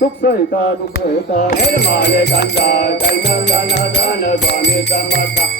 सुखी सहिता दुःख सहिता निर्माले कंदा कर्मंगन दान स्वामी समर्थ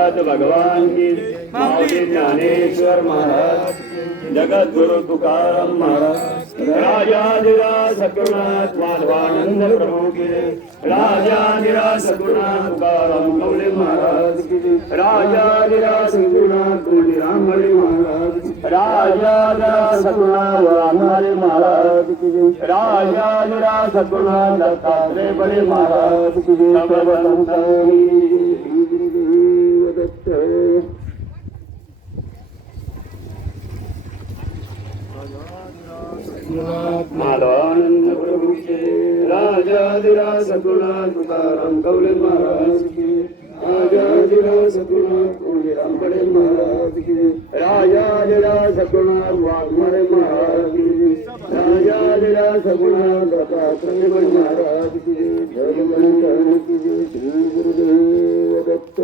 पुण्यनाथ भगवान की ज्ञानेश्वर महाराज जगत गुरु तुकाराम महाराज राजाधिराज सद्गुरुनाथ माधवानंद प्रभु की जय राजाधिराज सद्गुरुनाथ तुकाराम कौले महाराज की राजाधिराज सद्गुरुनाथ तुलसीराम हरि महाराज की जय राजाधिराज सद्गुरुनाथ रामहरि महाराज की जय राजाधिराज सद्गुरुनाथ दत्तात्रेय बड़े महाराज की माधवानंद प्रभु के राजाधिराज सद्गुरुनाथ तुकाराम कौले महाराज की राजाधिराज सद्गुरुनाथ तुलसीराम बड़े महाराज की राजाधिराज सद्गुरुनाथ वाघमारे महाराज की राजाधिराज सद्गुरुनाथ दत्तात्रेय बड़े महाराज की जय गणेश की जय श्री गुरुदेव दत्त